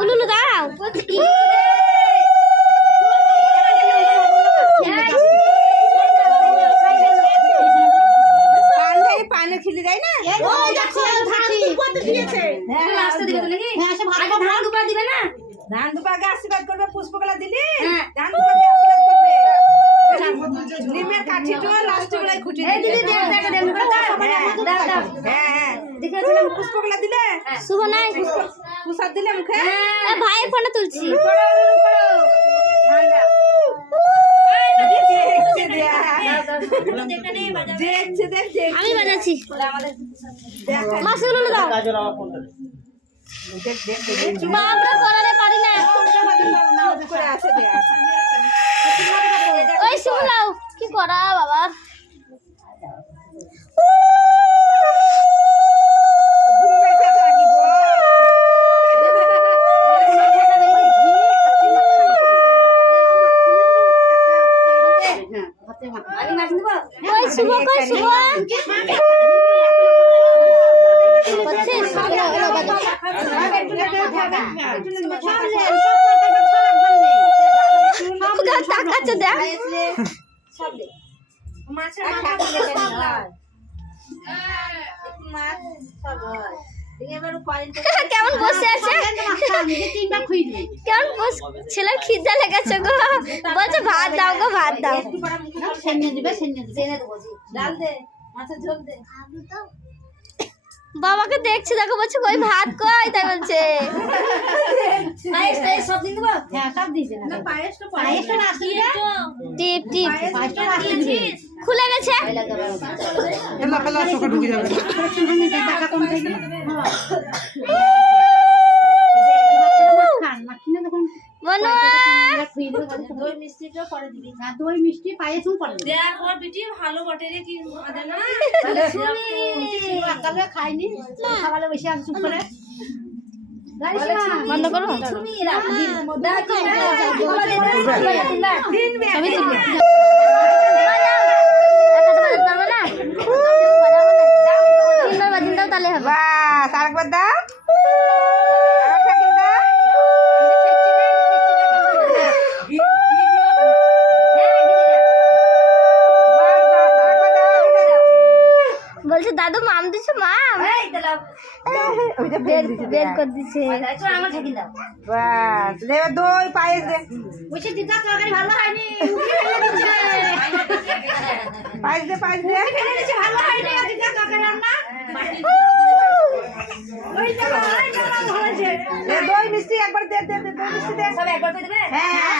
উলুলু দাঁড়াও পানে খিলে দেয় না ধান দুপাকে আশীর্বাদ করবে পুষ্পকলা দিলি ধান দুপাকে আশীর্বাদ করবে নিমের কাঠিটো লাস্ট বেলায় খুঁটি পুষ্পকলা দিলে শুভ নাই প্রসাদ দিলে মুখে ভাই ফোনটা তুলছি আমি বাজাচ্ছি মাসুল দাও বাবা করারে পারি না ওই শুনলাও কি করা বাবা ওই শুভ কই শুভ কেমন বসে আছে কেমন ছেলের খিদা লেগেছে গো বলছে ভাত দাও গো ভাত দাও বাবাকে দেখছি দেখো বলছে কই ভাত কই তাই বলছে টিপ টিপ খুলে গেছে দই মিষ্টি পায়েস ভালো বটে রে কি খাইনি সকালে বসে আমি চুপ করে বন্ধ করো তাহলে হবে আরেকবার দাও বলছে দাদু মাম দিছো মাম বের করে দিছে দই পায়েস দে ভালো হয়নি পায়েস দে পায়েস দে ভালো হয়নি দই মিষ্টি একবার দে দে দই মিষ্টি দে সব একবার দেবে হ্যাঁ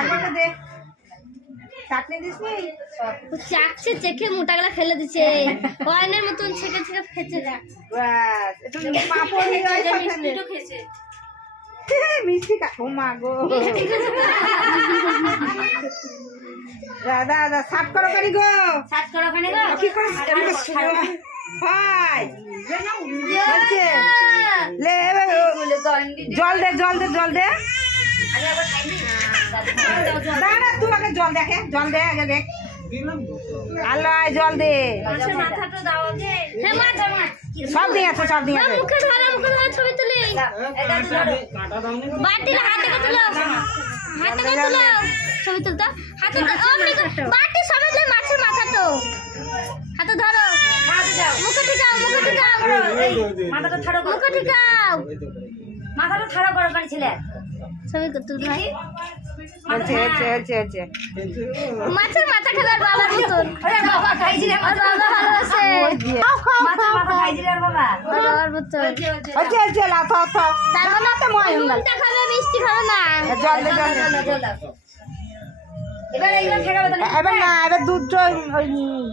একবার দে চাটনি দিসনি চাকছে চেখে মোটাগুলা ফেলে দিছে কয়নের মতন ছেকে ছেকে ফেচে দেখ বাস একটু পাপড় দিয়ে মিষ্টিও খেয়েছে মিষ্টি ও মা গো দাদা দাদা সাফ করো কারি গো সাত করো খানে গো কি করে হাই আচ্ছা লে জল দে জল দে জল দে দাঁড়া তুই আগে জল দেখে জল দে আগে দেখ আল্লাহ জল দে মাথাটা দাও আগে হ্যাঁ মাথা মাথা সব দিয়ে আছে সব দিয়ে আছে মুখে ধরা ছবি তুলি বাটি হাতে তুলো হাতে তুলো ছবি তুলতো হাতে বাটি সবাই মাছের মাথা তো হাতে ধরো মুখে টিকাও মাথাটা ছাড়ো মুখে টিকাও মাথাটা ছাড়ো করো পারি ছেলে ছবি তুল ভাই হচ্ছে মাছের মাথা খেলার বাবার মতন আরে বাবা খাইছি রে আর বাবা ভালোবাসে মাথা মাথা খাইছি রে বাবা বাবার মতন হচ্ছে লাও থাও থাও তার মানে তো কোনটা খাবে মিষ্টি খাবে না জল দে জল দে এবার এইবার ঠেকাবে তাহলে এবার না এবার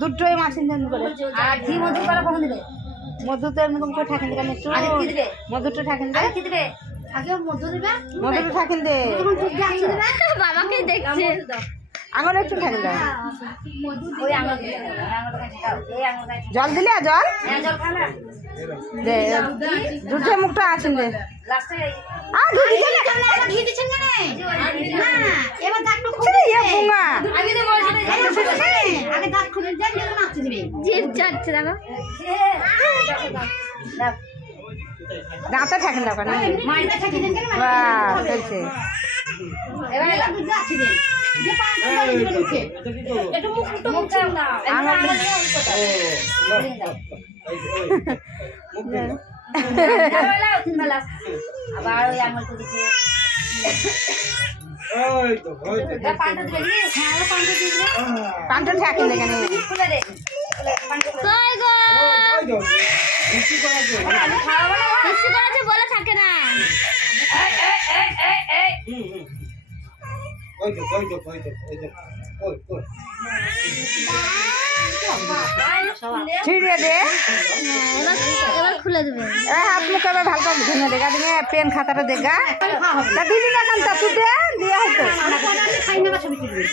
দুধটাই মাছ ইনজেন করে আর ঘি মধু করা কখন দিবে মধু তো এরকম করে ঠাকেন দিলাম একটু আগে কি দিবে মধুটা ঠাকেন দে কি দিবে আগে মধু দিবে মধুটা ঠাকেন দে বাবাকে দেখছে আঙুল একটু ঠাকেন দে ওই আঙুল দিবে আঙুল কাছে দাও এই আঙুল কাছে জল দিলে জল হ্যাঁ জল খা না দে দুধটা মুখটা আসেন দে লাস্টে ঘি দিছেন না না এবার দাঁতটা খুলে ইয়া পুঙ্গা আগে দে বলছিস আগে দাঁত খুলে দেন যেন নাচতে দিবে জিভ চাচ্ছে দেখো দাও দাঁতে থাকে না ওখানে মাইটা থাকে দেন কেন বাহ চলছে এবারে দুধ আছে দেন যে পাঁচটা দিবেন মুখে একটু মুখ চাও না আঙুল নিয়ে উল্টো দাও দাও আবার ওই আঙুল তুলেছে পাঁচটা দিবেন কি হ্যাঁ পাঁচটা দিবেন কানটা থাকে না এখানে খুলে দে পাঁচটা কই গো আমি খাওয়াবো না মিষ্টি করেছে বলে থাকে না ছিঁড়ে দে এবার খুলে দেবে হাত মুখে এবার ভালো করে ধুনে দেখা দিয়ে পেন খাতাটা দেখা তা দিদি না কান তা তুই দে দিয়ে হয়তো খাই না ছবি তুলবি